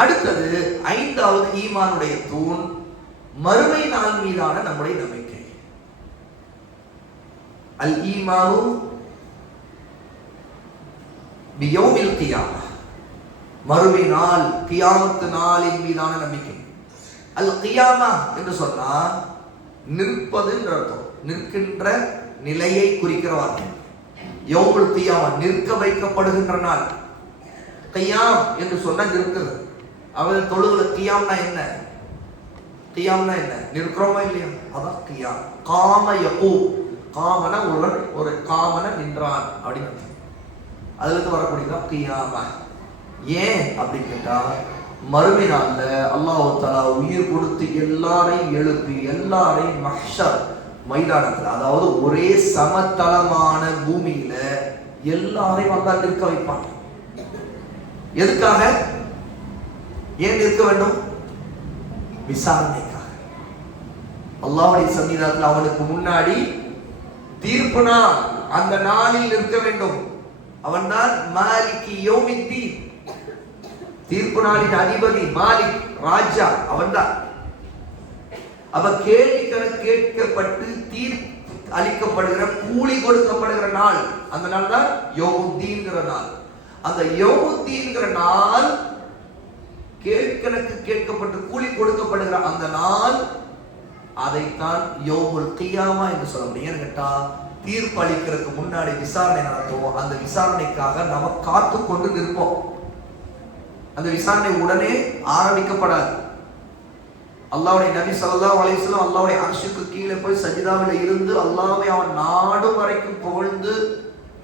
அடுத்தது ஐந்தாவது ஈமானுடைய தூண் மறுமை நாள் மீதான நம்முடைய நம்பிக்கை. அல் ஈமானு பியௌமில் கியாமா, மறுமை நாள், கியாமத்து நாளின் மீதான நம்பிக்கை. அல் கியாமா என்று சொன்னா நிற்பது என்ற அர்த்தம், நிற்கின்ற நிலையை குறிக்கிற வார்த்தை. யௌமுல் கியாமா நிற்க வைக்கப்படுகின்ற நாள். கியாம் என்று சொன்னா நிற்கிறது. அவர் தொழுகிற கியாம்னா என்ன? கியாம்னா என்ன? நிற்கிறோமா இல்லையா? அதான் கியாம். காம யகூ, காமன ஒருவன், ஒரு காமன நின்றான் அப்படின்னு அதுல இருந்து வரக்கூடியதான் கியாமா. ஏன் அப்படின்னு கேட்டா, மறுமை நாள்ல அல்லாஹ் தஆலா உயிர் கொடுத்து எல்லாரையும் எழுப்பி எல்லாரையும் மஹ்ஷர் மைதானத்துல, அதாவது ஒரே சமதளமான பூமியில எல்லாரையும் அல்லாஹ் நிற்க வைப்பான். எதுக்காக? ஏன் நிற்க வேண்டும்? விசாரணைக்காக. அல்லாஹ்வுடைய சன்னிதானத்தில் அவனுக்கு முன்னாடி தீர்ப்பு நாள், அந்த நாளில் நிற்க வேண்டும். அவன்தான் மாலிகி யௌமித்தீன், தீர்ப்பு நாளின் அதிபதி, மாலிக், ராஜா அவன்தான். அவ கேள்வி கணக்கு கேட்கப்பட்டு தீர்ப்பு அளிக்கப்படுகிற, கூலி கொடுக்கப்படுகிற நாள், அந்த நாள் தான் யௌமுத்தீன்கிற நாள். அந்த யௌமுத்தீன்கிற நாள், கேள்வி கணக்கு கேட்கப்பட்டு கூலி கொடுக்கப்படுகிற அந்த நாள், அதைத்தான் யௌமுல் கியாமா என்று சொல்ல முடியும். கேட்டா, தீர்ப்பு அளிக்கிறதுக்கு முன்னாடி விசாரணை நடத்துவோம். அந்த விசாரணைக்காக நம்ம காத்து கொண்டு நிற்போம். அந்த விசாரணை உடனே ஆரம்பிக்கப்படாது. அல்லாஹ்வுடைய நபி ஸல்லல்லாஹு அலைஹி வஸல்லம் அல்லாஹ்வுடைய அர்ஷுக்கு கீழே போய் சஜிதாவில் இருந்து அல்லாஹ்வை அவன் நாடும் வரைக்கும் புகழ்ந்து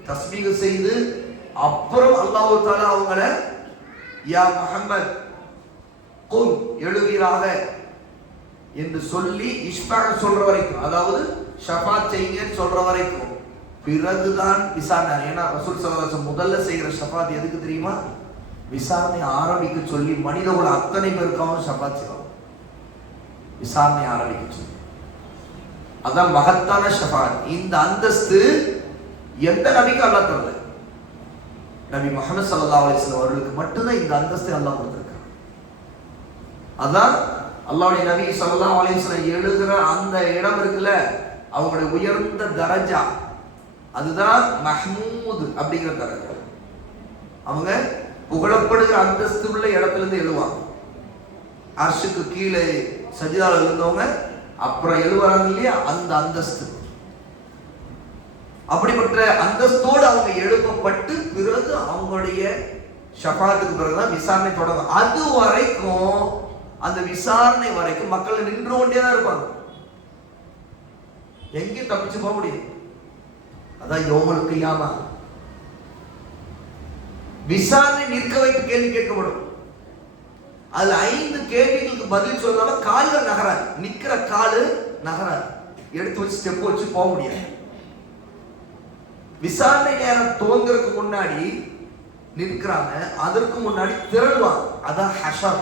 தஸ்பீஹ் செய்து, அப்புறம் அல்லாஹ் தஆலா அவங்கள யா முஹம்மத் குல் எழுவீராக என்று சொல்லி இஷ்ஃபாஅ் சொல்ற வரைக்கும், அதாவது ஷஃபாத் செய்யுங்கன்னு சொல்ற வரைக்கும், பிறகுதான் விசாரணை. ஏன்னா ரசூல் ஸல்லல்லாஹு அலைஹி வஸல்லம் முதல்ல செய்கிற ஷஃபாத் எதுக்கு தெரியுமா? விசாரணை ஆரம்பிக்க சொல்லி மனிதர்கள் அத்தனை பேருக்காகவும் ஷஃபாத் செய்வாங்க. விசாரணை ஆரம்பிக்க சொல்லி, அதான் மகத்தான ஷஃபாத். இந்த அந்தஸ்து எந்த நபிக்கு அல்லாஹ் தரல. நபி முஹம்மது ஸல்லல்லாஹு அலைஹி வஸல்லம் அவர்களுக்கு மட்டும்தான் இந்த அந்தஸ்தை அல்லாஹ் கொடுத்திருக்கான். அதான் அல்லாஹ்வுடைய நபி ஸல்லல்லாஹு அலைஹி வஸல்லம் எழுதுற அந்த இடம் இருக்குல்ல, அவங்களுடைய உயர்ந்த தரஜா, அதுதான் மஹ்மூத் அப்படிங்கிற தரஜா. அவங்க புகழப்படுகிற அந்தஸ்து உள்ள இடத்துல இருந்து எழுவாங்க. அர்ஷுக்கு கீழே சஜிதால இருந்தவங்க அப்புறம் எழுவாங்க இல்லையா, அந்த அந்தஸ்து. அப்படிப்பட்ட அந்தஸ்தோடு அவங்க எழுப்பப்பட்டு பிறகு அவங்களுடைய ஷஃபாத்துக்கு பிறகுதான் விசாரணை தொடங்கும். அது வரைக்கும், அந்த விசாரணை வரைக்கும் மக்கள் நின்று கொண்டே தான் இருப்பாங்க. எங்கேயும் தப்பிச்சு போக முடியும். அதான் யௌமுல் கியாமா. விசாரணை நிற்க வைத்து கேள்வி கேட்கப்படும். அதுல 5 கேள்விகளுக்கு பதில் சொல்லாம கால்கள் நகராது. நிக்கிற காலு நகராது. எடுத்து வச்சு ஸ்டெப் வச்சு போக முடியாது. விசாரணை நேரம் துவங்குறதுக்கு முன்னாடி நிற்கிறாங்க, அதற்கு முன்னாடி திரள்வாங்க. அதான் ஹஷர்.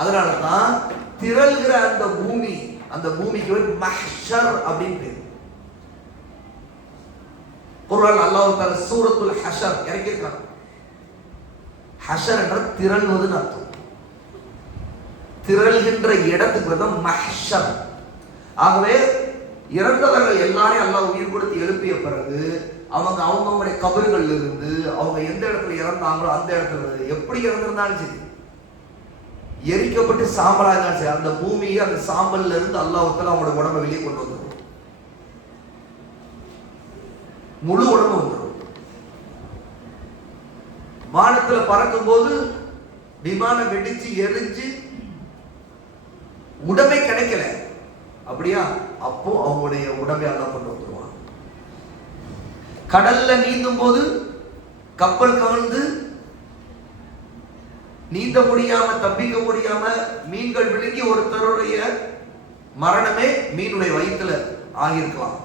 அதனாலதான் திரள்கிற அந்த பூமி, அந்த பூமிக்கு மஹ்ஷர் அப்படின்னு பேரு. குர்ஆன் அல்லாஹ் தஆலா சூரத்துல் ஹஷர் இறக்கியிருக்காங்க. ஹஷர் என்ற திரள்வதுன்னு அர்த்தம். திரள்கின்ற இடத்துக்கு தான் மஹ்ஷர். ஆகவே இறந்தவர்கள் எல்லாரையும் அல்லாஹ் உயிர் கொடுத்து எழுப்பிய பிறகு அவங்க அவங்களுடைய கபறுகள்ல இருந்து, அவங்க எந்த இடத்துல இறந்தாங்களோ அந்த இடத்துல இருந்து, எப்படி இறந்திருந்தாலும் சரி, எரிக்கப்பட்டு சாம்பலா இருந்தாலும் சரி, அந்த பூமியை அந்த சாம்பல்ல இருந்து அல்லாஹ் தஆலா அவங்களோட உடம்பை வெளியே கொண்டு வந்துடும். முழு உடம்பு வந்துடும். வானத்துல பறக்கும் போது விமானம் வெடிச்சு எரிஞ்சு உடம்பே கிடைக்கல, அப்படியா? அப்போ அவங்களுடைய உடம்பை எல்லாம் கொண்டு வந்துருவாங்க. கடல்ல நீந்தும் போது கப்பல் கவிழ்ந்து நீந்த முடியாம, தப்பிக்க முடியாம மீன்கள் விழுங்கி ஒருத்தருடைய மரணமே மீனுடைய வயிற்றுல ஆகியிருக்கலாம்.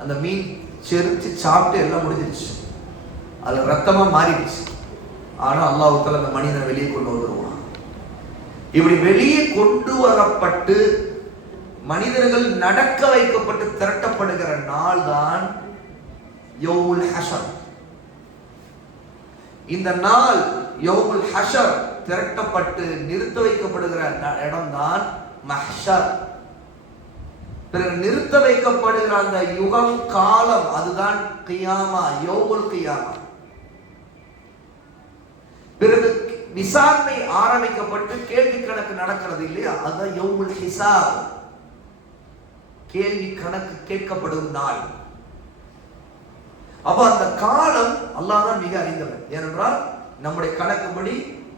அந்த மீன் செரிச்சு சாப்பிட்டு எல்லாம் முடிஞ்சிருச்சு, அது ரத்தமா மாறிடுச்சு. ஆனா அல்லாஹ் தஆலா அந்த மனிதனை வெளியே கொண்டு வந்துருவான். இப்படி வெளியே கொண்டு வரப்பட்டு மனிதர்கள் நடக்க வைக்கப்பட்டு திரட்டப்படுகிற நாள் தான் யௌமுல் ஹஷர். இந்த நாள் யௌமுல் ஹஷர் திரட்டப்பட்டு நிறுத்த வைக்கப்படுகிற இடம்தான் மஹ்ஷர். பிறகு நிறுத்த வைக்கப்படுகிற அந்த யுகம் காலம் அதுதான் கியாமா, யௌமுல் கியாமா. பிறகு விசாரணை ஆரம்பிக்கப்பட்டு கேள்வி கணக்கு நடக்கிறது இல்லையா, அதுதான் யௌமுல் ஹிசாப். கேள்வி கணக்கு கேட்கப்படும் நாள். அப்ப அந்த காலம் அல்லாஹ் தான் மிக அறிந்தவன். ஏனென்றால் நம்முடைய கணக்குப்படி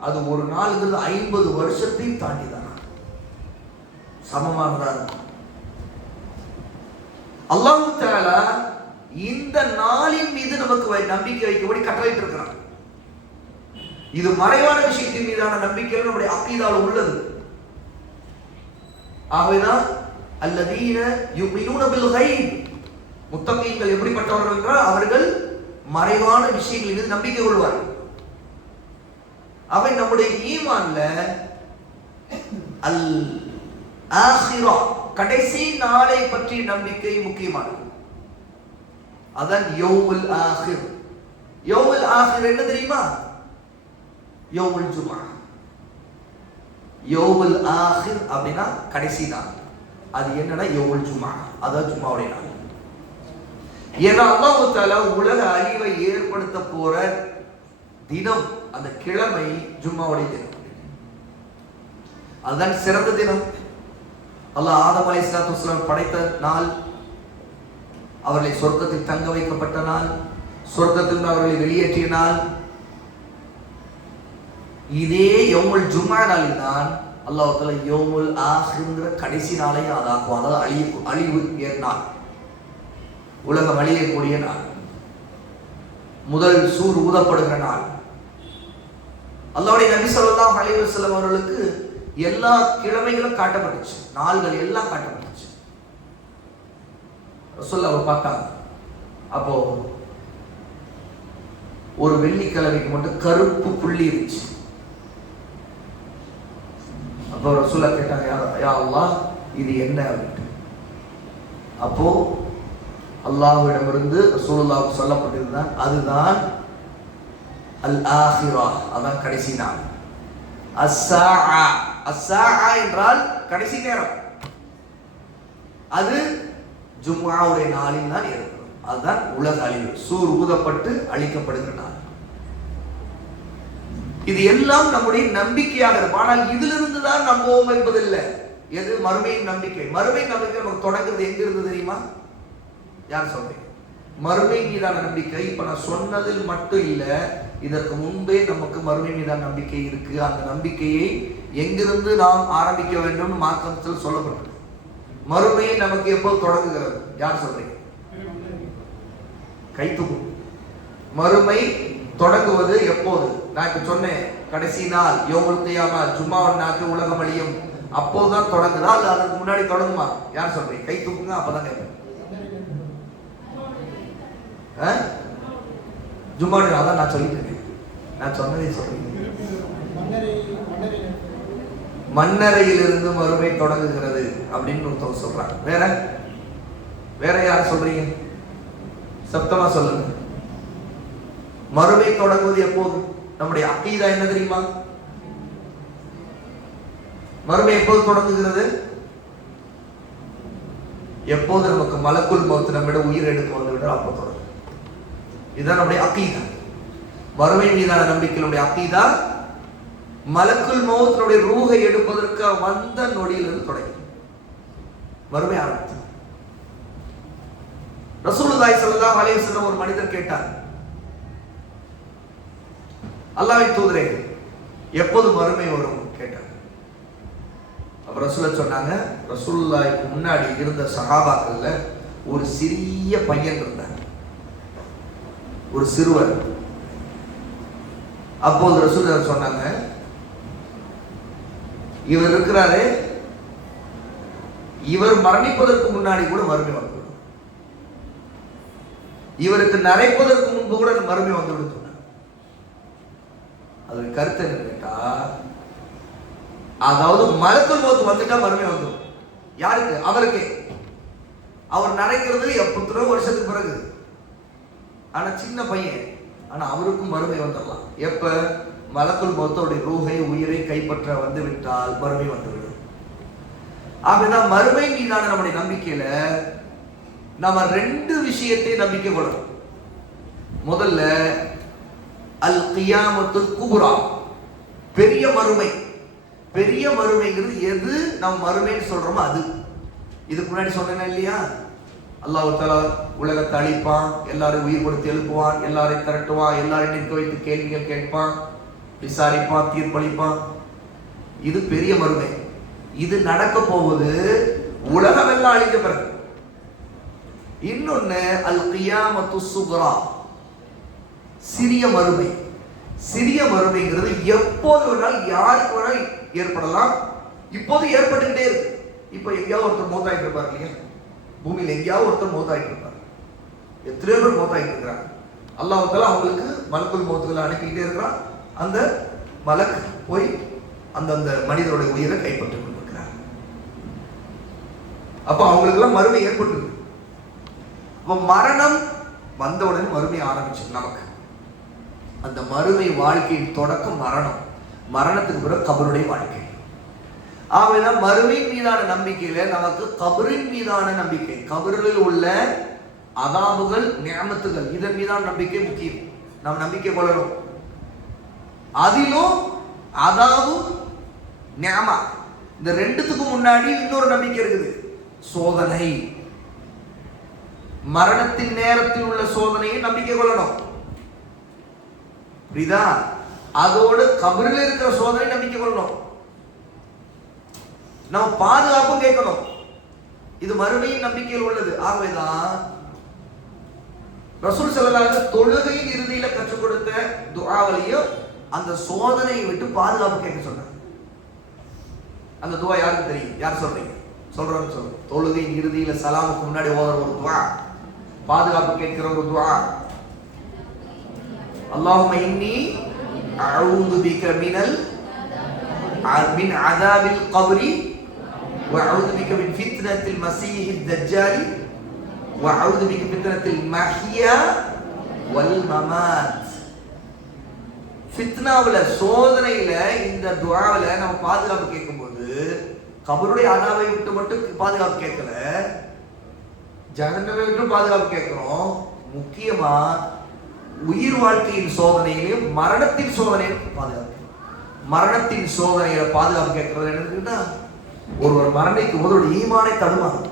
அது ஒரு நாளுங்கிறது 50 வருஷத்தையும் தாண்டிதான் சமமானதான். அல்லாஹ் தஆலா இந்த நாளின் மீது நமக்கு நம்பிக்கை வைக்கும்படி கட்டளையிட்டு இருக்கிறான். இது மறைவான விஷயத்தின் மீதான நம்பிக்கையில் நம்முடைய அக்கீதாவில் உள்ளது. ஆகவேதான் அல்லதீன யுமினூன பில் கைப், முத்தகீன்கள் எப்படிப்பட்டவர்கள் என்றால் அவர்கள் மறைவான விஷயங்களின் மீது நம்பிக்கை கொள்வார்கள். அவை நம்முடைய ஈமான்ல அல் ஆஹிரா, கடைசி நாளை பற்றி நம்பிக்கை முக்கியமானது. அதான் யௌமுல் ஆஹிர். யௌமுல் ஆஹிர் என்ன தெரியுமா? யௌமுல் ஜும்ஆ. யௌமுல் ஆஹிர் அப்படின்னா கடைசி நாள். அது என்னன்னா யௌமுல் ஜும்ஆ, அதான் ஜும்ஆவுடைய நாள். ஏன்னா அல்லாஹ் தஆலா உலக அழிவை ஏற்படுத்த போற தினம், அந்த கிழமை ஜும்ஆவுடைய தினம். அதுதான் சிறந்த தினம். அல்லாஹ் ஆதம் அலைஹிஸ்ஸலாத்து வஸலாம் படைத்த நாள், அவர்களை சொர்க்கத்தில் தங்க வைக்கப்பட்ட நாள், சொர்க்கத்தில் அவர்களை வெளியேற்றிய நாள். இதே யௌமுல் ஜும்ஆ நாளில் தான் அல்லாஹ் தஆலா யௌமுல் ஆஹிர்ங்கிற கடைசி நாளையும் அதாக்குவான். அதாவது அழிவு நாள், உலகம் அழியக்கூடிய நாள், முதல் சூர் ஊதப்படுகிற நாள். அல்லாஹ்வுடைய நபி ஸல்லல்லாஹு அலைஹி வஸல்லம் அவர்களுக்கு எல்லா கிழமைகளும் காட்டப்பட்டுச்சு, நாள்கள் எல்லாம் காட்டப்பட்டுச்சு. ரசூலுல்லாஹ் பார்த்தாங்க. அப்போ ஒரு வெள்ளிக்கிழமைக்கு மட்டும் கருப்பு புள்ளி இருந்துச்சு. அப்போ ரசூலுல்லாஹ் கேட்டாங்க, யா அல்லாஹ் இது என்ன அப்படின்ட்டு. அப்போ அல்லாஹ்விடமிருந்து ரசூலுல்லாஹ்வுக்கு சொல்லப்பட்டிருந்தான், அதுதான் அல் ஆஹிரா, அதான் கடைசி நாள். அஸ்ஸாஆ, அஸ்ஸாஆ என்றால் கடைசி நேரம். அது ஜும்ஆவுடைய நாளில் தான் ஏற்படும். அதுதான் உலக அழிவு, சூர் ஊதப்பட்டு அழிக்கப்படுகிற நாள். இது எல்லாம் நம்முடைய நம்பிக்கையாக இருக்கும். ஆனால் இதிலிருந்து தான் நம்புவோம் என்பதில்லை. எது? மறுமையின் நம்பிக்கை. மறுமையின் நம்பிக்கை நமக்கு தொடங்குறது எங்க இருந்து தெரியுமா? யார் சொல்றீங்க? மறுமை மீதான நம்பிக்கை இப்ப நான் சொன்னதில் மட்டும் இல்ல, இதற்கு முன்பே நமக்கு மறுமை மீதான நம்பிக்கை இருக்கு. அந்த நம்பிக்கையை எங்கிருந்து நாம் ஆரம்பிக்க வேண்டும் மார்க்கத்தில் சொல்லப்பட்டது. மறுமை நமக்கு எப்போது தொடங்குகிறது? யார் சொல்றீங்க? கைத்துக்கு. மறுமை தொடங்குவது எப்போது? நான் இப்ப சொன்னேன், கடைசி நாள் யௌமுல் கியாமா, ஜும்ஆவுடைய நாள், உலகம் அழியும், அப்போதுதான் தொடங்குதா இல்ல அதுக்கு முன்னாடி தொடங்குமா? யார் சொல்றீங்க? கை தூக்குங்க, அப்பதான் கேட்பேன். ஜும்ஆவுடைய, அதான் நான் சொல்லிட்டு இருக்கேன், நான் சொன்னதே சொல்றீங்க. மண்ணறையிலிருந்து மறுமை தொடங்குகிறது அப்படின்னு ஒருத்தவங்க சொல்றாங்க. வேற வேற யார் சொல்றீங்க? சப்தமா சொல்லுங்க. மறுமை தொடங்குவது எப்போது? நம்முடைய அக்கீதா என்ன தெரியுமா? மறுமை எப்போது தொடங்குகிறது? எப்போது நமக்கு மலக்குல் மௌத் நம்மிட உயிர் எடுக்க வந்து விட அப்போ தொடங்கும். இதுதான் நம்முடைய அக்கீதா. மறுமை மீதான நம்பிக்கையுடைய அக்கீதா மலக்குல் மௌத்தினுடைய ரூஹை எடுப்பதற்கு வந்த நொடியிலிருந்து தொடங்கி மறுமை ஆரம்பித்தது. ரசூலுல்லாஹி ஸல்லல்லாஹு அலைஹி வஸல்லம் ஒரு மனிதர் கேட்டார், அல்லாஹ்வின் தூதரே எப்போது மறுமை வரும் கேட்டார். அப்ப ரசூலுல்லாஹ் சொன்னாங்க, ரசூலுல்லாஹ்வுக்கு முன்னாடி இருந்த சஹாபாக்கள்ல ஒரு சிறிய பையன் இருந்தார், ஒரு சிறுவர். அப்போது ரசூலுல்லாஹ் சொன்னாங்க, இவர் இருக்கிறாரே, இவர் மரணிப்பதற்கு முன்னாடி கூட மறுமை வந்துவிடும், இவருக்கு நரைப்பதற்கு முன்பு கூட மறுமை வந்துவிடும் சொன்னார். அது கருத்து என்ன கேட்டா, அதாவது மலக்குல் மௌத் வந்துட்டா மறுமை வந்துடும். யாருக்கு? அவருக்கு. அவர் நரைக்கிறது எத்தனை வருஷத்துக்கு பிறகு. ஆனா சின்ன பையன், ஆனா அவருக்கும் மறுமை வந்துடலாம். எப்ப? மலக்குல் மௌத்தோடைய ரூஹை உயிரை கைப்பற்ற வந்து விட்டால் மறுமை வந்துவிடும். ஆகதான் மறுமை மீதான நம்முடைய நம்பிக்கையில நாம 2 விஷயத்தை நம்பிக்கை கொள்ளணும். முதல்ல அல் கியாமத்துல் குப்ரா, பெரிய மறுமை. பெரிய மறுமைங்கிறது எது நம்ம மறுமைன்னு சொல்றோமோ அது. இதுக்கு முன்னாடி சொன்னேன் இல்லையா, அல்லாஹ் தஆலா உலகத்தை அழிப்பான், எல்லாரும் உயிர் கொடுத்து எழுப்புவான், எல்லாரையும் திரட்டுவான், எல்லாரையும் நிற்க வைத்து கேள்விகள் கேட்பான், விசாரிப்பான், தீர்ப்பளிப்பான். இது பெரிய மறுமை. இது நடக்க போவது உலகம் எல்லாம் அழிஞ்ச பிறகு. இன்னொன்னு அல் கியாமத்து சுக்ரா, சிறிய மறுமை. சிறிய மறுமைங்கிறது எப்போது வேணாலும் யாருக்கு வேணாலும் ஏற்படலாம். இப்போது ஏற்பட்டுக்கிட்டே இருக்கு. இப்போ எங்கேயாவது ஒருத்தர் மௌத்தாயிட்டு இருப்பார் இல்லையா, பூமியில் எங்கேயாவது ஒருத்தர் மௌத்தாயிட்டு இருப்பார். எத்தனையோ பேர் மௌத்தாயிட்டு இருக்கிறாங்க. அல்லாஹ் தஆலா அவங்களுக்கு மலக்குல் மௌத்துகளை அனுப்பிக்கிட்டே இருக்கிறான். அந்த மலக் போய் அந்த மனிதனுடைய உயிரை கைப்பற்றி கொண்டிருக்கிறார். அப்ப அவங்களுக்கெல்லாம் மறுமை ஏற்பட்டு, அப்ப மரணம் வந்த உடனே மறுமை ஆரம்பிச்சு நமக்கு. அந்த மறுமை வாழ்க்கையின் தொடக்கம் மரணம். மரணத்துக்கு பிறகு கபருடைய வாழ்க்கை. ஆகவேதான் மறுமையின் மீதான நம்பிக்கையில நமக்கு கபரின் மீதான நம்பிக்கை, கபரில் உள்ள அதாபுகள், நியமத்துகள், இதன் மீதான நம்பிக்கை முக்கியம். நாம் நம்பிக்கை கொள்ளணும். அதிலும் அதாபு நியமா, இந்த 2த்துக்கு முன்னாடி இன்னொரு நம்பிக்கை இருக்குது, சோதனை. மரணத்தின் நேரத்தில் உள்ள சோதனையை நம்பிக்கை கொள்ளணும். புரியுதா? அதோடு கபரில் இருக்கிற சோதனை நம்பிக்கை கொள்ளணும். நம்ம பாதுகாப்பும் கேட்கணும். இது மறுமையின் நம்பிக்கையில் உள்ளது. ஆகவேதான் ரசூல் ஸல்லல்லாஹு அலைஹி வஸல்லம் தொழுகையின் இறுதியில கற்றுக் கொடுத்த துஆவிலையும் அந்த சோதனையை விட்டு பாதுகாப்பு கேட்க சொன்னாங்க. அந்த துஆ யாருக்கு தெரியும்? யார் சொல்றீங்க? சொல்றேன்னு சொல்லுங்க. தொழுகையின் இறுதியில சலாமுக்கு முன்னாடி ஓதுற ஒரு துஆ, பாதுகாப்பு கேட்கிற ஒரு துஆ. அல்லாஹும்ம இன்னி அஊது பிக மின் அஸாபில் கப்ரி வ அஊது பிக மின் ஃபித்னத்தில் மஸீஹித் தஜ்ஜால் வ அஊது பிக ஃபித்னத்தில் மஹ்யா வல் மமாத். ஃபித்னாவுல, சோதனையில, இந்த துஆவுல நம்ம பாதுகாப்பு கேட்கும்போது கபருடைய அதாவை விட்டு மட்டும் பாதுகாப்பு கேட்கல, ஜஹன்னமை விட்டு பாதுகாப்பு கேட்கிறோம். முக்கியமா உயிர் வாழ்க்கையின் சோதனையிலும் மரணத்தின் சோதனையிலும் பாதுகாப்பு. மரணத்தின் சோதனையில பாதுகாப்பு கேட்கறது என்னன்னா, ஒருவர் மரணிக்கும் போது ஒரு ஈமானை தடுமாறும்.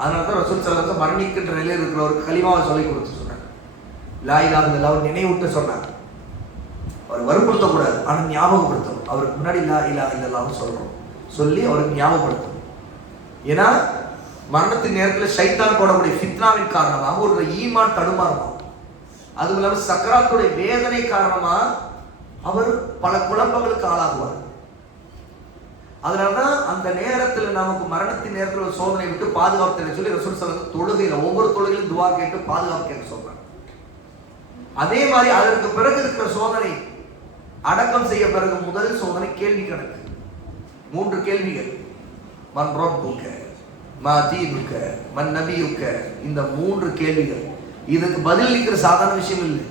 அதனாலதான் ரசூல் ஸல்லல்லாஹு அலைஹி வஸல்லம் மரணிக்கின்ற நிலையில் இருக்கிறவருக்கு கலிமாவை சொல்லி கொடுத்து சொன்னாங்க. லா இலாஹா இல்லல்லாஹ் நினைவூட்ட சொன்னாங்க. அவர் வற்புறுத்தக்கூடாது, ஆனால் ஞாபகப்படுத்தணும். அவருக்கு முன்னாடி லா இலாஹா இல்லல்லாஹ் சொல்றோம், சொல்லி அவருக்கு ஞாபகப்படுத்தணும். ஏன்னா மரணத்தின் நேரத்தில் ஷைத்தான் போடக்கூடிய ஃபித்னாவின் காரணமாக ஒரு ஈமான் தடுமாறும். அதுவும் இல்லாமல் சக்கராத்துடைய வேதனை காரணமா அவர் பல குழப்பங்களுக்கு ஆளாகுவார். அதனாலதான் அந்த நேரத்தில் நமக்கு மரணத்தின் நேரத்தில் ஒரு சோதனை விட்டு பாதுகாப்பு சொல்லி ரசூல் ஸல்லல்லாஹு அலைஹி வஸல்லம் தொழுகையில ஒவ்வொரு தொழுகையிலும் துஆ கேட்டு பாதுகாப்பு கேட்க சொல்றாங்க. அதே மாதிரி அதற்கு பிறகு இருக்கிற சோதனை, அடக்கம் செய்ய பிறகு முதல் சோதனை கேள்வி கணக்கு. 3 கேள்விகள். மன் ரப்புக, மா தீனுக, மன் நபியுக. இந்த 3 கேள்விகள். இதுக்கு பதில் அளிக்கிற சாதாரண விஷயம் இல்லை.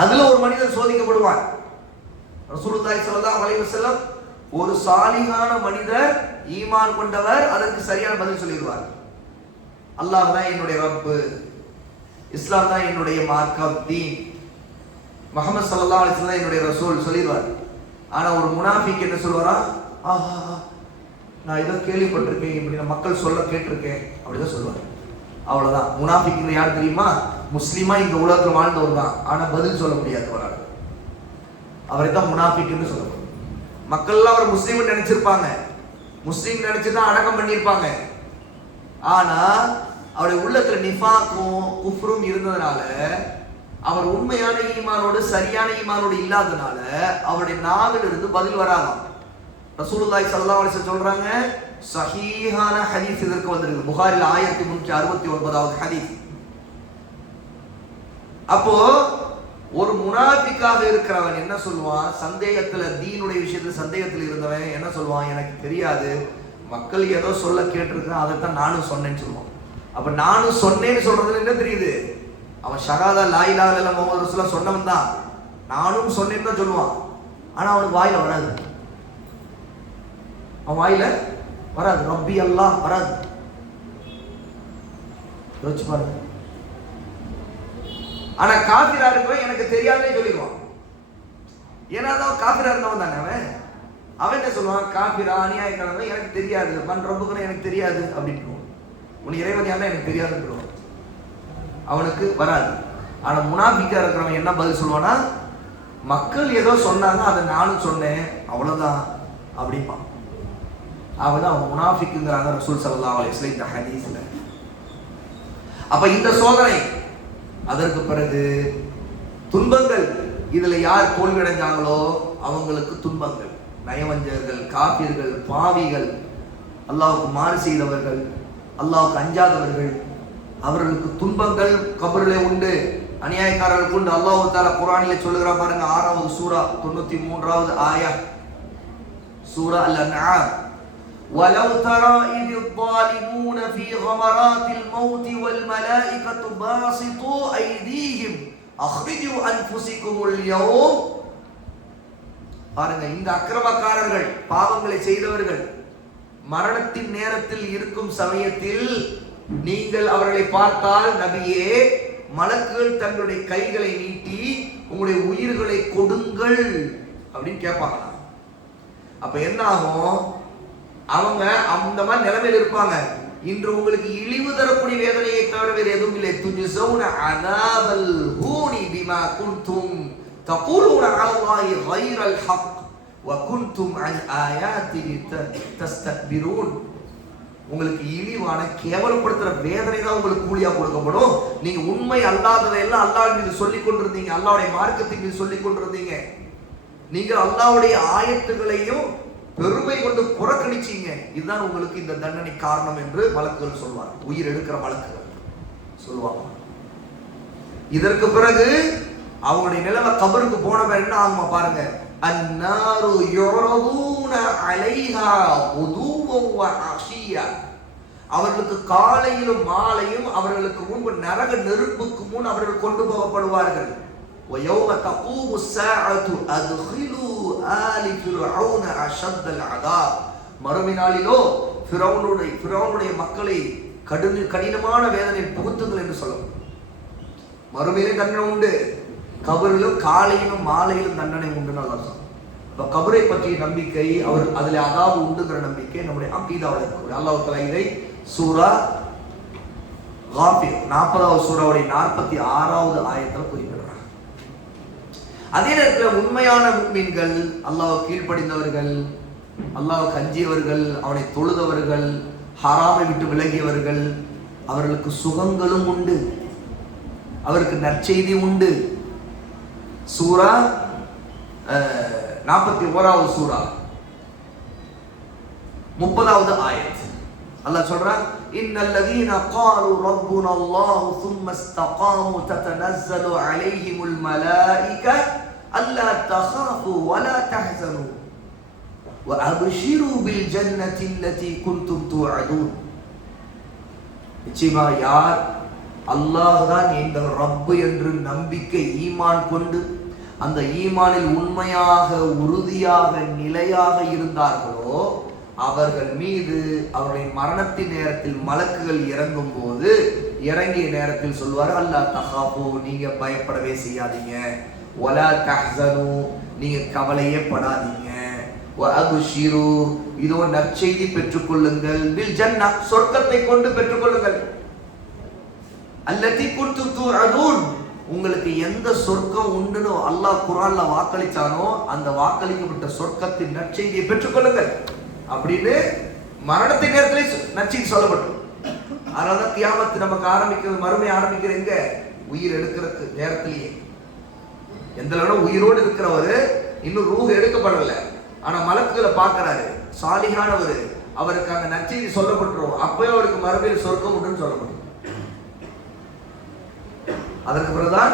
அதுல ஒரு மனிதர் சோதிக்கப்படுவார். ரசூலுல்லாஹி ஸல்லல்லாஹு அலைஹி வஸல்லம் ஒரு சாலிகான மனிதர், ஈமான் கொண்டவர், அதற்கு சரியான பதில் சொல்லிடுவார். அல்லாஹ் தான் என்னுடைய ரப்பு, இஸ்லாம் தான் என்னுடைய மார்க்கம், தீன், முஹம்மது ஸல்லல்லாஹு அலைஹி வஸல்லம் என்னுடைய ரசூல் சொல்லிடுவார். ஆனா ஒரு முனாஃபிக் என்ன சொல்வாரா? ஆஹா, நான் ஏதோ கேள்விப்பட்டிருக்கேன், இப்படி நான் மக்கள் சொல்ல கேட்டிருக்கேன், அப்படிதான் சொல்லுவார். அவ்வளவுதான். முனாஃபிக் யார் தெரியுமா? முஸ்லிமா இந்த உலகத்தில் வாழ்ந்தவர் தான், ஆனா பதில் சொல்ல முடியாதவரால். அவரை தான் முனாஃபிக்னு சொல்லப்படும். மக்கள்லாம் அவர் முஸ்லீம் நினைச்சிருப்பாங்க, முஸ்லீம் நினைச்சுதான் அடக்கம் பண்ணியிருப்பாங்க. ஆனா அவருடைய உள்ளத்துல நிஃபாக்கும் குஃப்ரும் இருந்ததுனால, அவர் உண்மையான ஈமானோடு சரியான ஈமானோடு இல்லாதனால அவருடைய நாவில் இருந்து பதில் வராதாம். ரசூலுல்லாஹி ஸல்லல்லாஹு அலைஹி வஸல்லம் சொல்றாங்க, சஹீஹான ஹதீஸ் இதற்கு வந்திருக்கு. புகாரில் 1369வது ஹதீஸ். அப்போ ஒரு முனாஃபிக்காக இருக்கிறவன் என்ன சொல்லுவான்? சந்தேகத்துல, தீனுடைய விஷயத்துல சந்தேகத்தில் இருந்தவன் என்ன சொல்லுவான்? எனக்கு தெரியாது, மக்கள் ஏதோ சொல்ல கேட்டிருக்கான், அதைத்தான் நானும் சொன்னேன்னு சொல்லுவான். அப்ப நானும் சொன்னேன்னு சொல்றதுல என்ன தெரியுது? அவன் ஷஹாதா லா இலாஹா இல்லல்லாஹ் முஹம்மது ரசூலுல்லாஹ் சொன்னவன் தான். நானும் சொன்னேன்னு தான் சொல்லுவான். ஆனா அவனுக்கு வாயில வராது, அவன் வாயில வராது, ரப்பி அல்லாஹ் வராது. யோசிச்சு பாருங்க. ஆனா காபிரா இருக்கவன் எனக்கு தெரியாதுன்னு சொல்லிடுவான். ஏன்னா தான் காபிரா இருந்தவன் தானே அவன் என்ன சொல்லுவான், காபிரா அநியாயக்காரன் எனக்கு தெரியாது, மண் ரப்புக்குன்னு எனக்கு தெரியாது அப்படின்னு. உன் இறைவன் யாருன்னா எனக்கு தெரியாதுன்னு அவனுக்கு வராது. ஆனா முனாஃபிக்கா இருக்கிறவன் என்ன பதில் சொல்லுவானா, மக்கள் ஏதோ சொன்னாங்க அதை நானும் சொன்னேன் அவ்வளவுதான் அப்படிப்பான். அவன் முனாஃபிக்குங்கிறாங்க ரசூல் ஸல்லல்லாஹு அலைஹி வஸல்லம் இந்த ஹதீஸ்ல. அப்ப இந்த சோதனை, அதற்கு பிறகு துன்பங்கள், இதுல யார் தோல்வியடைஞ்சாங்களோ அவங்களுக்கு துன்பங்கள். நயவஞ்சகர்கள், காபிர்கள், பாவிகள், அல்லாஹ்வுக்கு மாறு செய்தவர்கள், அல்லாஹ்வுக்கு அஞ்சாதவர்கள், அவர்களுக்கு துன்பங்கள் கபரிலே உண்டு, அநியாயக்காரர்களுக்கு உண்டு. அல்லாஹ் தஆலா குர்ஆனிலே சொல்லுகிறான் பாருங்க, 6வது சூரா 93வது ஆயா, சூரா அல்-அன்ஆம். وَلَوْ تَرَى إِذِ الظَّالِمُونَ فِي غَمَرَاتِ الْمَوْتِ وَالْمَلَائِكَةُ بَاسِطُو أَيْدِيهِمْ أَخْرِجُوا أَنفُسَكُمُ الْيَوْمَ. பாருங்க, இந்த அக்கிரமக்காரர்கள், பாவங்களை செய்தவர்கள் மரணத்தின் நேரத்தில் இருக்கும் சமயத்தில் நீங்கள் அவர்களை பார்த்தால் நபியே, மலக்குகள் தங்களுடைய கைகளை நீட்டி உங்களுடைய உயிர்களை கொடுங்கள் அப்படின்னு கேட்பாங்க. அப்ப என்ன ஆகும், அவங்க அந்த மாதிரி நிலைமையில் இருப்பாங்க. இன்று உங்களுக்கு இழிவு தரக்கூடிய வேதனையை தவிர வேறு எதுவும் இல்லை. துஜ்ஸௌன அஸாபல் ஹூனி பிமா குன்தும் தகூலுன அலல்லாஹி கைரல் ஹக் வ குன்தும் அன் ஆயாத்திஹி தஸ்தக்பிரூன். உங்களுக்கு இழிவான கேவலப்படுத்துற வேதனை தான் உங்களுக்கு கூலியா கொடுக்கப்படும். நீங்க உண்மை அல்லாததையெல்லாம் அல்லாஹ் மீது சொல்லிக் கொண்டிருந்தீங்க, அல்லாஹ்வுடைய மார்க்கத்தின் மீது சொல்லிக் கொண்டிருந்தீங்க. நீங்கள் அல்லாஹ்வுடைய ஆயத்துகளையும் பெருமை கொண்டு புறக்கணிச்சீங்க. இதுதான் உங்களுக்கு இந்த தண்டனை காரணம் என்று மலக்குகள் சொல்வாங்க. உயிர் எடுக்கிற மலக்குகள் சொல்லுவாங்க. இதற்கு பிறகு அவங்களுடைய நிலைமை கபருக்கு போனவன் என்ன ஆகுமா பாருங்க, அன்னாரு யுரதூன அலைஹா குதுவன் வ அஷியா. அவர்களுக்கு காலையிலும் மாலையும் அவர்களுக்கு முன்பு நரக நெருப்புக்கு முன் அவர்கள் கொண்டு போகப்படுவார்கள். وَيَوْمَ تَقُومُ السَّاعَةُ أَدْخِلُوا آلَ فِرْعَوْنَ أَشَدَّ الْعَذَابِ. மறுமை நாளிலோ ஃபிரௌனுடைய மக்களை கடினமான வேதனை புகுத்துங்கள் என்று சொல்லப்படும். மறுமையிலே தண்டனை உண்டு, கபரிலும் காலையிலும் மாலையிலும் தண்டனை உண்டு. அப்ப கபரை பற்றிய நம்பிக்கை, அவர் அதுல அதாவது உண்டுங்கிற நம்பிக்கை நம்முடைய அகீதாவில் இருக்கு. அல்லாஹ் தஆலா இதை சூரா காஃபிர் 40வது சூராவுடைய 46வது ஆயத்தில் குறிப்பிடுறார். அதே நேரத்தில் உண்மையான முஃமின்கள், அல்லாஹ்வுக்கு கீழ்ப்படிந்தவர்கள், அல்லாஹ்வுக்கு அஞ்சியவர்கள், அவனை தொழுதவர்கள், ஹராமை விட்டு விலகியவர்கள், அவர்களுக்கு சுகங்களும் உண்டு, அவருக்கு நற்செய்தி உண்டு. சூரா 41வது சூரா 30வது ஆயத் அல்லாஹ் சொல்றான், இன்னல்லதீன காலு ரப்புனா அல்லாஹ் ثم استقاموا تتنزل عليهم الملائكة ألا تخافوا ولا تحزنوا وأبشروا بالجنة التي كنتم توعدون. நிச்சயமா யார் அல்லாஹ் தான் எங்கள் ரப்பு என்று நம்பிக்கை ஈமான் கொண்டு அந்த ஈமானில் உண்மையாக உறுதியாக நிலையாக இருந்தார்களோ அவர்கள் மீது அவருடைய மரணத்தின் நேரத்தில் மலக்குகள் இறங்கும் போது இறங்கிய நேரத்தில் சொல்வார், அல்லா தஹாபு, நீங்க பயப்படவே செய்யாதீங்க, வலா தஹ்சனு, நீங்க கவலையே படாதீங்க, வ அப்ஷிரு, இதோ நற்செய்தி பெற்றுக்கொள்ளுங்கள், பில் ஜன்னா, சொர்க்கத்தை கொண்டு பெற்றுக்கொள்ளுங்கள், அல்லதி குன்தும் துஅதுன், உங்களுக்கு எந்த சொர்க்கம் உண்டுன்னு அல்லாஹ் குர்ஆன்ல வாக்களிச்சானோ அந்த வாக்களிக்கப்பட்ட சொர்க்கத்தின் நற்செய்தியை பெற்றுக்கொள்ளுங்கள் அப்படின்னு மரணத்தின் நேரத்திலே நற்செய்தி சொல்லப்படும். அதனாலதான் கியாமத் நமக்கு ஆரம்பிக்கிறது, மறுமை ஆரம்பிக்கிறது எங்க, உயிர் எடுக்கிறதுக்கு நேரத்திலேயே. எந்த அளவு உயிரோடு இருக்கிறவரு இன்னும் ரூஹ் எடுக்கப்படல, ஆனா மலக்குகளை பார்க்கிறாரு, சாலிஹானவர், அவருக்கு அந்த நற்செய்தி சொல்லப்பட்டுரும், அப்பவே அவருக்கு மறுமையில் சொர்க்கம் உண்டுன்னு சொல்லப்படும். அதற்கு பிறகுதான்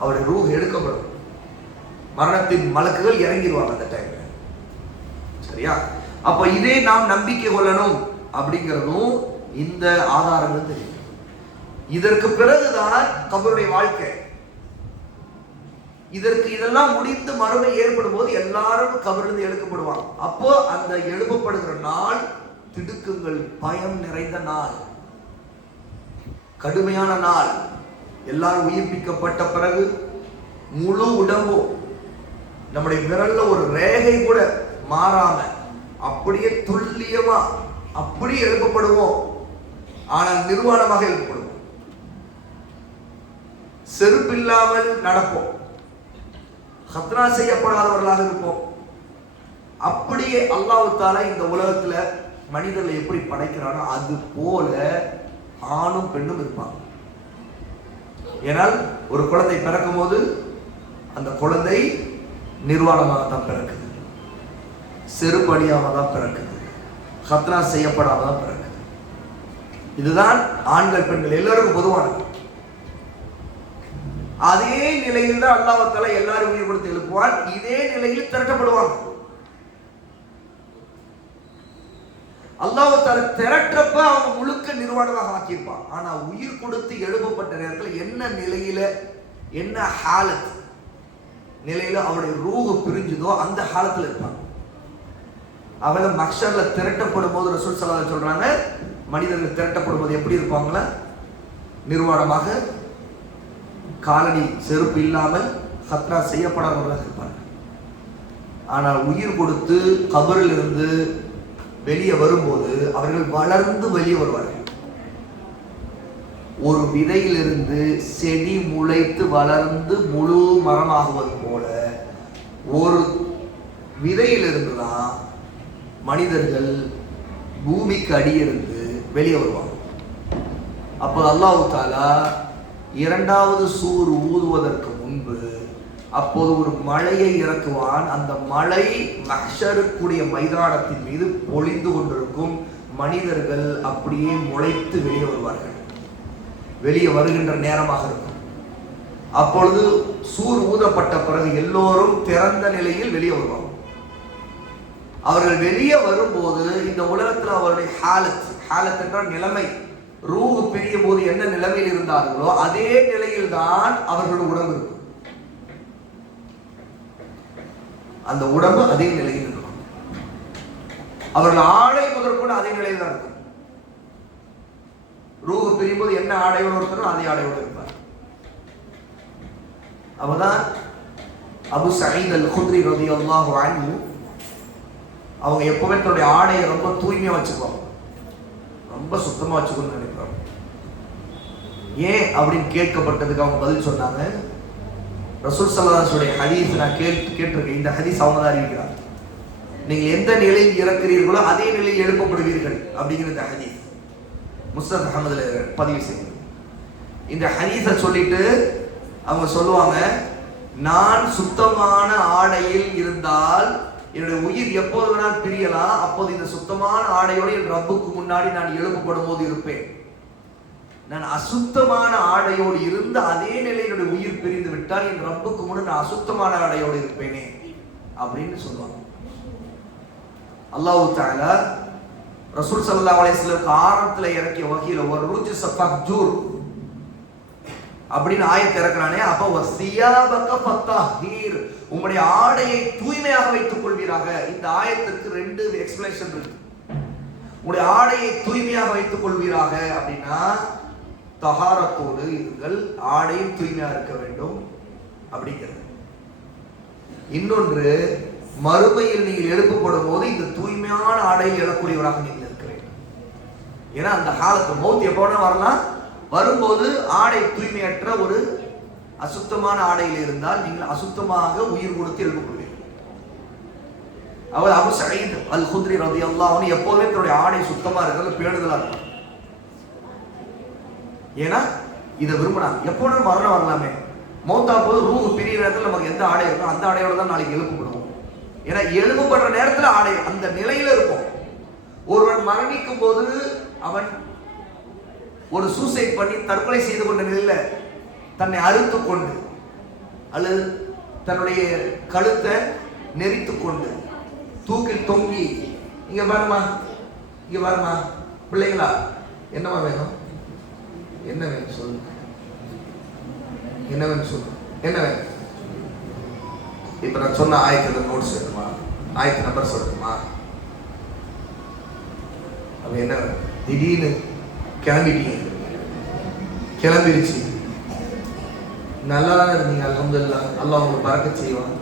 அவருடைய ரூஹ் எடுக்கப்படும், மரணத்தின் மலக்குகள் இறங்கிடுவாங்க அந்த டைம்ல. சரியா? அப்ப இதே நாம் நம்பிக்கை கொள்ளணும் அப்படிங்கிறதும் இந்த ஆதாரங்கள் தெரியும். இதற்கு பிறகுதான் கபருடைய வாழ்க்கை. இதற்கு இதெல்லாம் முடிந்து மறுமை ஏற்படும் போது எல்லாரும் கபரிலிருந்து எழுப்பப்படுவாங்க. அப்போ அந்த எழுப்பப்படுகிற நாள் திடுக்குங்கள், பயம் நிறைந்த நாள், கடுமையான நாள். எல்லாரும் உயிர்ப்பிக்கப்பட்ட பிறகு முழு உடம்பும் நம்முடைய விரல்ல ஒரு ரேகை கூட மாறாம அப்படியே துல்லியமா அப்படியே எழுப்பப்படுவோம். ஆனால் நிர்வாணமாக எழுப்பப்படுவோம். செருப்பில்லாமல் நடப்போம். ஹத்னா செய்யப்படாதவர்களாக இருப்போம். அப்படியே அல்லாஹ் தஆலா இந்த உலகத்துல மனிதர்களை எப்படி படைக்கிறானோ அது போல ஆணும் பெண்ணும் இருப்பாங்க. ஏனால் ஒரு குழந்தை பிறக்கும் போது அந்த குழந்தை நிர்வாணமாக தான் பிறக்குது, செருப்பு அணியாம தான் பிறக்குது, ஹத்னா செய்யப்படாம தான் பிறக்குது. இதுதான் ஆண்கள் பெண்கள் எல்லாருக்கும் பொதுவானது. அதே நிலையில் தான் அல்லாஹ் தஆலா எல்லாரும் உயிர் கொடுத்து எழுப்புவான். இதே நிலையில் திரட்டப்படுவாங்க. அல்லாஹ் தஆலா திரட்டப்ப அவங்க முழுக்க நிர்வாணமாக ஆக்கியிருப்பான். ஆனா உயிர் கொடுத்து எழுப்பப்பட்ட நேரத்தில் என்ன நிலையில, என்ன ஹாலத் நிலையில அவருடைய ரூஹ் பிரிஞ்சுதோ அந்த ஹாலத்தில் இருப்பாங்க. அவளை மஹ்ஷர்ல திரட்டப்படும் போது ரசூல் ஸல்லல்லாஹு அலைஹி வஸல்லம் சொல்றாங்க, மனிதர்கள் திரட்டப்படும் போது எப்படி இருப்பாங்களா? நிர்வாணமாக, காலடி செருப்பு இல்லாமல், ஹத்னா செய்யப்படாதவர்களாக இருப்பாங்க. ஆனால் உயிர் கொடுத்து கபரில் இருந்து வெளியே வரும்போது அவர்கள் வளர்ந்து வெளியே வருவார்கள். ஒரு விதையிலிருந்து செடி முளைத்து வளர்ந்து முழு மரமாகுவது போல ஒரு விதையிலிருந்து தான் மனிதர்கள் பூமிக்கு அடியிருந்து வெளியே வருவாங்க. அப்போ அல்லாஹ் தஆலா இரண்டாவது சூர் ஊதுவதற்கு முன்பு அப்போது ஒரு மழையை இறக்குவான். அந்த மழை மஹ்ஷருக்குரிய மைதானத்தின் மீது பொழிந்து கொண்டிருக்கும். மனிதர்கள் அப்படியே முளைத்து வெளியே வருவார்கள். வெளியே வருகின்ற நேரமாக இருக்கும். அப்பொழுது சூர் ஊதப்பட்ட பிறகு எல்லோரும் திறந்த நிலையில் வெளியே வருவாங்க. அவர்கள் வெளியே வரும்போது இந்த உலகத்தில் அவருடைய ஹாலத் என்றால் நிலைமை, ரூஹ் பிரிய போது என்ன நிலைமையில் இருந்தார்களோ அதே நிலையில் தான் அவர்களுடைய உடம்பு இருக்கும். அந்த உடம்பு அதே நிலையில் இருக்கும். அவர்கள் ஆடை முதற்கொண்டு அதே நிலையில் தான் இருக்கும். ரூஹ் பிரியும் போது என்ன ஆடையோடு இருக்கணும் அதே ஆடையோடு இருப்பார். அவதான் அபு சயீத் அல் குத்ரி ரலியல்லாஹு அன்ஹு அவங்க எப்பவுமே தன்னுடைய ஆடையை ரொம்ப தூய்மையா வச்சுக்குவாங்க, ரொம்ப சுத்தமா வச்சுக்கணும்னு நினைக்கிறாங்க. ஏன் அப்படின்னு கேட்கப்பட்டதுக்கு அவங்க பதில் சொன்னாங்க, ரசூல் ஸல்லல்லாஹு அலைஹி வஸல்லம் ஹதீஸ் நான் கேட்டிருக்கேன். இந்த ஹதீஸ் அவங்க தான் அறிவிக்கிறாங்க. நீங்கள் எந்த நிலையில் இறக்கிறீர்களோ அதே நிலையில் எழுப்பப்படுவீர்கள் அப்படிங்கிற இந்த ஹதீஸ் முஸ்னத் அஹ்மதுல பதிவு செய்யும். இந்த ஹதீஸை சொல்லிட்டு அவங்க சொல்லுவாங்க, நான் சுத்தமான ஆடையில் இருந்தால் என்னுடைய உயிர் எப்போது வேணால் பிரியலாம், அப்போது இந்த சுத்தமான ஆடையோடு என் ரப்புக்கு முன்னாடி நான் எழுப்பப்படும் போது இருப்பேன். நான் அசுத்தமான ஆடையோடு இருந்து அதே நிலையினுடைய உயிர் பிரிந்து விட்டால் என் ரப்புக்கு முன்னாடி நான் அசுத்தமான ஆடையோடு இருப்பேனே அப்படின்னு சொல்லுவாங்க. அல்லாஹ் தஆலா ரசூல் ஸல்லல்லாஹு அலைஹி வஸல்லம் ஆரம்பத்துல இறக்கிய வகையில ஒரு ருஜ்ஸ ஃபக்ஜூர் அப்படின்னு ஆயத்தை இறக்குறானே, அப்ப வஸியாபக ஃபத்தஹீர், உங்களுடைய ஆடையை தூய்மையாக வைத்துக் கொள்வீராக. இந்த ஆயத்துக்கு ரெண்டு எக்ஸ்பிளனேஷன் இருக்கு. உங்களுடைய ஆடையை தூய்மையாக வைத்துக் கொள்வீராக அப்படின்னா தஹாரத்தோடு இருங்கள், ஆடையும் தூய்மையா இருக்க வேண்டும் அப்படிங்கிறது. இன்னொன்று, மறுமையில் நீங்கள் எழுப்பப்படும் போது இந்த தூய்மையான ஆடையில் எழக்கூடியவராக நீங்கள் இருக்க வேண்டும். ஏன்னா அந்த காலத்து மௌத் எப்போ வரலாம், வரும்போது ஆடை தூய்மையற்ற ஒரு அசுத்தமான ஆடையில் இருந்தால் நீங்கள் அசுத்தமாக உயிர் கொடுத்து எழுப்பப்படுவீர்கள். அவர் அபு சயீத் அல் குத்ரி ரலியல்லாஹு அன்ஹு எப்போதுமே தன்னுடைய ஆடை சுத்தமா இருக்கிறது, பேணுதலா இருக்கும். ஏன்னா இதை விரும்பினாங்க. எப்போது மரணம் வரலாமே, மௌத்தா போது ரூஹ் பிரிய நேரத்தில் நமக்கு எந்த ஆடை இருக்கோ அந்த ஆடையோட தான் நாளைக்கு எழுப்பப்படுவோம். ஏன்னா எழுப்பப்படுற நேரத்தில் ஆடை அந்த நிலையில இருக்கும். ஒருவன் மரணிக்கும் போது அவன் ஒரு சூசைட் பண்ணி தற்கொலை செய்து கொண்ட நிலையில தன்னை அறுத்து கொண்டு அல்லது தன்னுடைய கழுத்தை நெரித்து கொண்டு தூக்கில் தொங்கி, இங்க பாருமா இங்க பாருமா பிள்ளைங்களா என்னமா வேணும், என்ன வேணும் சொல்லு, என்ன வேணும் சொல்லு, என்ன வேணும், இப்ப நான் சொன்ன ஆயத்துல நோட்ஸ் வேணுமா? ஆயத்து நம்பர் சொல்லணுமா? அப்ப என்ன திடீர்னு கிளம்பிட்டீங்க, கிளம்பிருச்சு, நல்லா தானே இருந்தீங்க, அல்ஹம்துலில்லாஹ், அல்லாஹ் உங்களுக்கு பரக்கத் செய்வான்,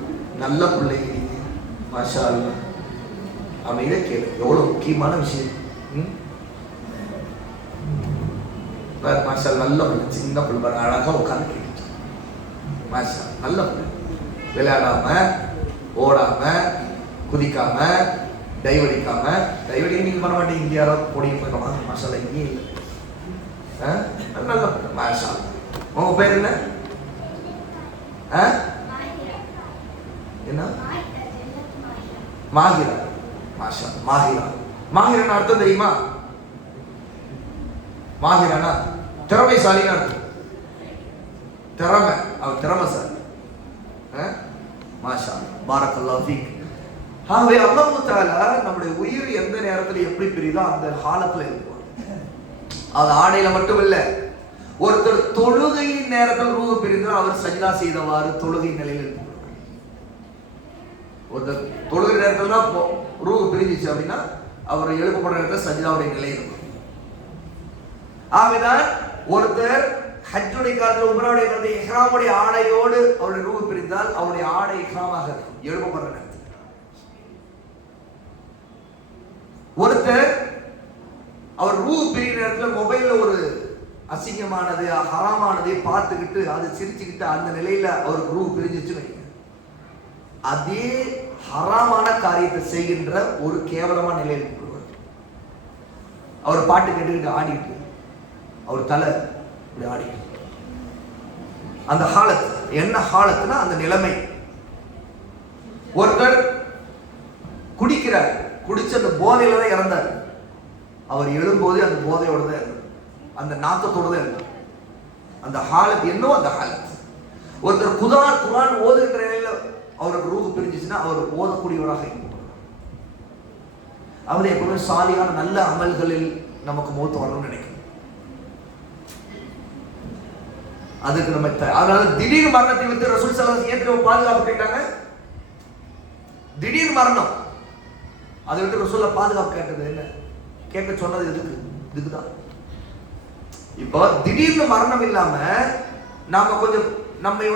நல்ல பிள்ளைங்க நீங்க, மாஷா அல்லாஹ். அமைதியா கேளு, எவ்வளவு முக்கியமான விஷயம். மாஷா நல்ல பிள்ளை, சின்ன பிள்ளை, அழகா உட்காந்து கேட்டு, மாஷா நல்ல பிள்ளை, விளையாடாம ஓடாம குதிக்காம டைவடிக்காம. டைவடிக்க நீங்க பண்ண மாட்டீங்க, இங்க யாராவது போடியும் போயிடுவாங்க, மாஷா இங்கே இல்லை. நல்ல பிள்ளை, மாஷா. உங்க பேர் என்ன? என்ன? மாஹிரா. மாஷா. மாஹிரா. மாஹிரான அர்த்தம் தெரியுமா? மாஹிரானா திறமைசாலின்னு அர்த்தம். திறமை, அவர் திறமைசாலி. மாஷா பாரக்கல்லாஹு ஃபீக். ஆகவே அல்லாஹ் தஆலா நம்முடைய உயிர் எந்த நேரத்தில் எப்படி பிரியுதோ அந்த காலத்துல இருக்கும். அது ஆடையில மட்டும் இல்ல. ஒருத்தர் தொழுகையின் நேரத்தில் ரூஹ் பிரிந்தால் அவர் சஜ்தா செய்தவாறு தொழுகை நிலையில் இருக்கும். ஒருத்தர் தொழுகை நேரத்தில் தான் ரூஹ் பிரிஞ்சிச்சு அப்படின்னா அவர் எழுப்பப்படுற நேரத்தில் சஜ்தாவுடைய நிலை இருக்கும். ஆகவேதான் ஒருத்தர் ஹஜ்ஜுடைய காலத்தில் உம்ராவுடைய காலத்தில் இஹ்ராமுடைய ஆடையோடு அவருடைய ரூஹ் பிரிந்தால் அவருடைய ஆடை இஹ்ராமாக இருக்கும் எழுப்பப்படுற நேரத்தில். ஒருத்தர் அவர் ரூஹ் பிரிகிற நேரத்தில் மொபைல்ல ஒரு அசிங்கமானது ஹராமானதை பார்த்துக்கிட்டு அது சிரிச்சுக்கிட்டு அந்த நிலையில அவருக்கு ரூஹ் பிரிஞ்சிச்சு, அதே ஹராமான காரியத்தை செய்கின்ற ஒரு கேவலமான நிலையில் இருக்கிறவர். அவர் பாட்டு கேட்டுக்கிட்டு ஆடிட்டு அவர் தலை இப்படி ஆடிட்டு, அந்த ஹாலத் என்ன ஹாலத்துனா அந்த நிலைமை. ஒருத்தர் குடிக்கிறார், குடிச்சு அந்த போதையில தான் இறந்தார், அவர் எழும்போது அந்த போதையோட தான் இருந்தார், அந்த நாத்தத்தோட தான் இருந்தார். அந்த ஹாலத் என்னவோ அந்த ஹாலத். ஒருத்தர் குர்ஆன் ஓதுகின்ற நிலையில அவருக்கு ரூஹ் பிரிஞ்சிச்சுன்னா அவர் ஓதக்கூடியவராக இருக்கும். அவர் எப்பவுமே சாலியான நல்ல அமல்களில் நமக்கு மௌத் வரணும்னு நினைக்கணும். அதுக்கு நம்ம அதனால திடீர் மரணத்தை விட்டு ரசூல் ஸல்லல்லாஹு அலைஹி வஸல்லம் ஏன் பாதுகாப்பு கேட்டாங்க? திடீர் மரணம், அதை விட்டு ரசூல்ல பாதுகாப்பு கேட்டது என்ன? கேட்க சொன்னது எதுக்கு? இதுக்குதான். இப்போ திடீர்னு மரணம் இல்லாம நாம கொஞ்சம் நம்மை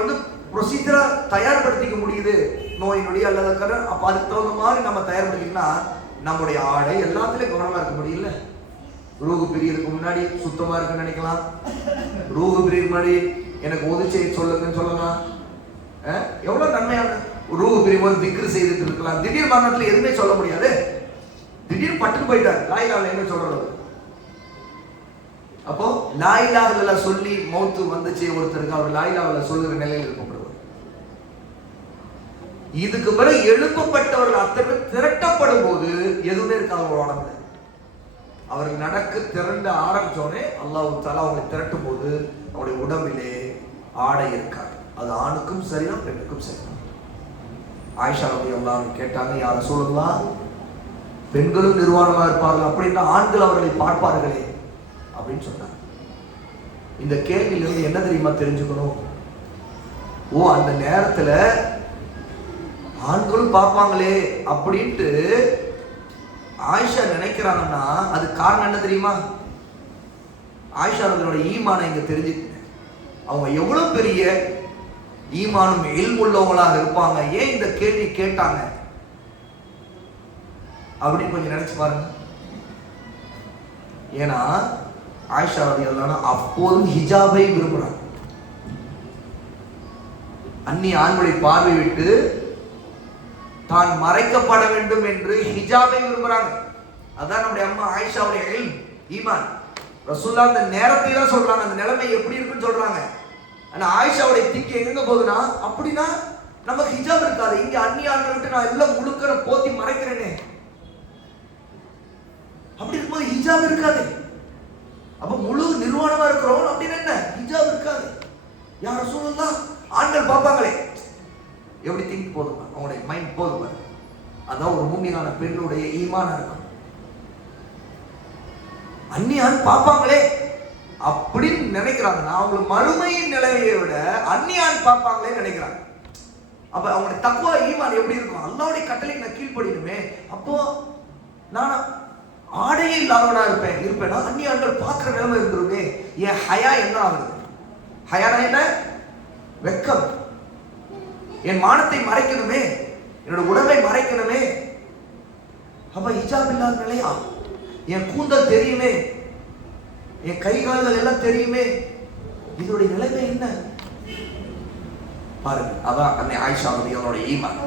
ப்ரொசீஜரா தயார்படுத்திக்க முடியுது நோயினுடைய அல்லது அப்ப அதுக்கு தகுந்த மாதிரி நம்ம தயார்படுத்திக்கணும்னா நம்முடைய ஆடை எல்லாத்துலயும் கவனமா இருக்க முடியல. ரூஹ் பிரியதுக்கு முன்னாடி சுத்தமா இருக்குன்னு நினைக்கலாம், ரூஹ் பிரிய முன்னாடி எனக்கு உதவி சொல்லுங்கன்னு சொல்லலாம். எவ்வளவு நன்மையான ரூஹ் பிரியும் போது திக்ர் செய்துட்டு இருக்கலாம். திடீர் மரணத்துல எதுவுமே சொல்ல முடியாது. திடீர் பட்டுன்னு போயிட்டார், லா இலாஹ இல்லல்லாஹ் சொல்றது. அப்போ லா இலாஹ இல்லல்லாஹ் சொல்லி மௌத்து வந்துச்சு ஒருத்தருக்கு, அவர் லா இலாஹ இல்லல்லாஹ் சொல்லுகிற நிலையில் இருக்கப்படுவார். இதுக்கு பிறகு எழுப்பப்பட்டவர்கள் அத்தனை திரட்டப்படும் போது எதுவுமே இருக்காது அவர் உடம்புல. அவர்கள் நடக்க திரண்டு ஆரம்பிச்சோடனே அல்லாஹ் தஆலா அவங்களை திரட்டும் போது அவருடைய உடம்பிலே ஆடை இருக்காது. அது ஆணுக்கும் சரிதான் பெண்ணுக்கும் சரிதான். ஆயிஷா ரலியல்லாஹு அன்ஹா கேட்டாங்க, யா ரசூலல்லாஹ், பெண்களும் நிர்வாணமா இருப்பார்கள், அப்படின்னா ஆண்கள் அவர்களை பார்ப்பார்களே அப்படின்னு சொன்னாங்க. இந்த கேள்வியிலிருந்து என்ன தெரியுமா தெரிஞ்சுக்கணும்? ஓ, அந்த நேரத்துல ஆண்களும் பார்ப்பாங்களே அப்படின்ட்டு ஆயிஷா நினைக்கிறாங்கன்னா அது காரணம் என்ன தெரியுமா? ஆயிஷா அவர்களோட ஈமானை இங்க தெரிஞ்சு அவங்க எவ்வளவு பெரிய ஈமானும் இல்ம் உள்ளவங்களாக இருப்பாங்க. ஏன் இந்த கேள்வி கேட்டாங்க அப்படின்னு கொஞ்சம் நினைச்சு பாருங்க. ஏன்னா ஆயிஷா ரலியல்லாஹு அன்ஹா அப்போதும் ஹிஜாபை விரும்புறாங்க. அந்நிய ஆண்களை பார்வை விட்டு தான் மறைக்கப்பட வேண்டும் என்று ஹிஜாபை விரும்புறாங்க. அதான் நம்முடைய அம்மா ஆயிஷாவுடைய இல்ம் ஈமான். ரசூலுல்லாஹ் அந்த நேரத்தை தான் சொல்றாங்க, அந்த நிலைமை எப்படி இருக்குன்னு சொல்றாங்க. ஆனா ஆயிஷாவுடைய திங்க் எங்க போகுதுன்னா, அப்படின்னா நமக்கு ஹிஜாப் இருக்காது, இங்க அந்நிய ஆண்களை விட்டு நான் எல்லாம் முழுக்கிற போத்தி மறைக்கிறேனே, அப்படி இருக்கும்போது ஹிஜாப் இருக்காது. அப்ப முழு நிர்வாணமா இருக்கிறோம் அப்படின்னு என்ன ஹிஜாப் இருக்காது. யா ரசூலுல்லாஹ், ஆண்கள் பார்ப்பாங்களே, எப்படி திங்க் போதும், அவங்களுடைய மைண்ட் போதும். அதான் ஒரு மூமினான பெண்ணுடைய ஈமானா இருக்கும். அந்நியான் பார்ப்பாங்களே அப்படின்னு நினைக்கிறாங்க. நான் அவங்களுக்கு மறுமையின் நிலையை விட அந்நியான் பார்ப்பாங்களே நினைக்கிறாங்க. அப்ப அவங்களுடைய தக்வா ஈமான் எப்படி இருக்கும்? அல்லாஹ்வுடைய கட்டளைக்கு நான் கீழ்ப்படியணுமே. அப்போ நான் ஆடையே இல்லாதவனா இருப்பேனா அந்நிய ஆண்கள் பார்க்கிற நிலைமை இருந்துருமே. என் ஹயா என்ன ஆகுது? ஹயானா என்ன? வெக்கம். என் மானத்தை மறைக்கணுமே, என்னோட உடம்பை மறைக்கணுமே. அப்ப ஹிஜாப் இல்லாத நிலையா? என் கூந்தல் தெரியுமே, என் கை கால்கள் எல்லாம் தெரியுமே. இதனுடைய நிலைமை என்ன பாருங்க. அதான் அன்னை ஆயிஷா ரலியல்லாஹு அன்ஹா ஈமான்.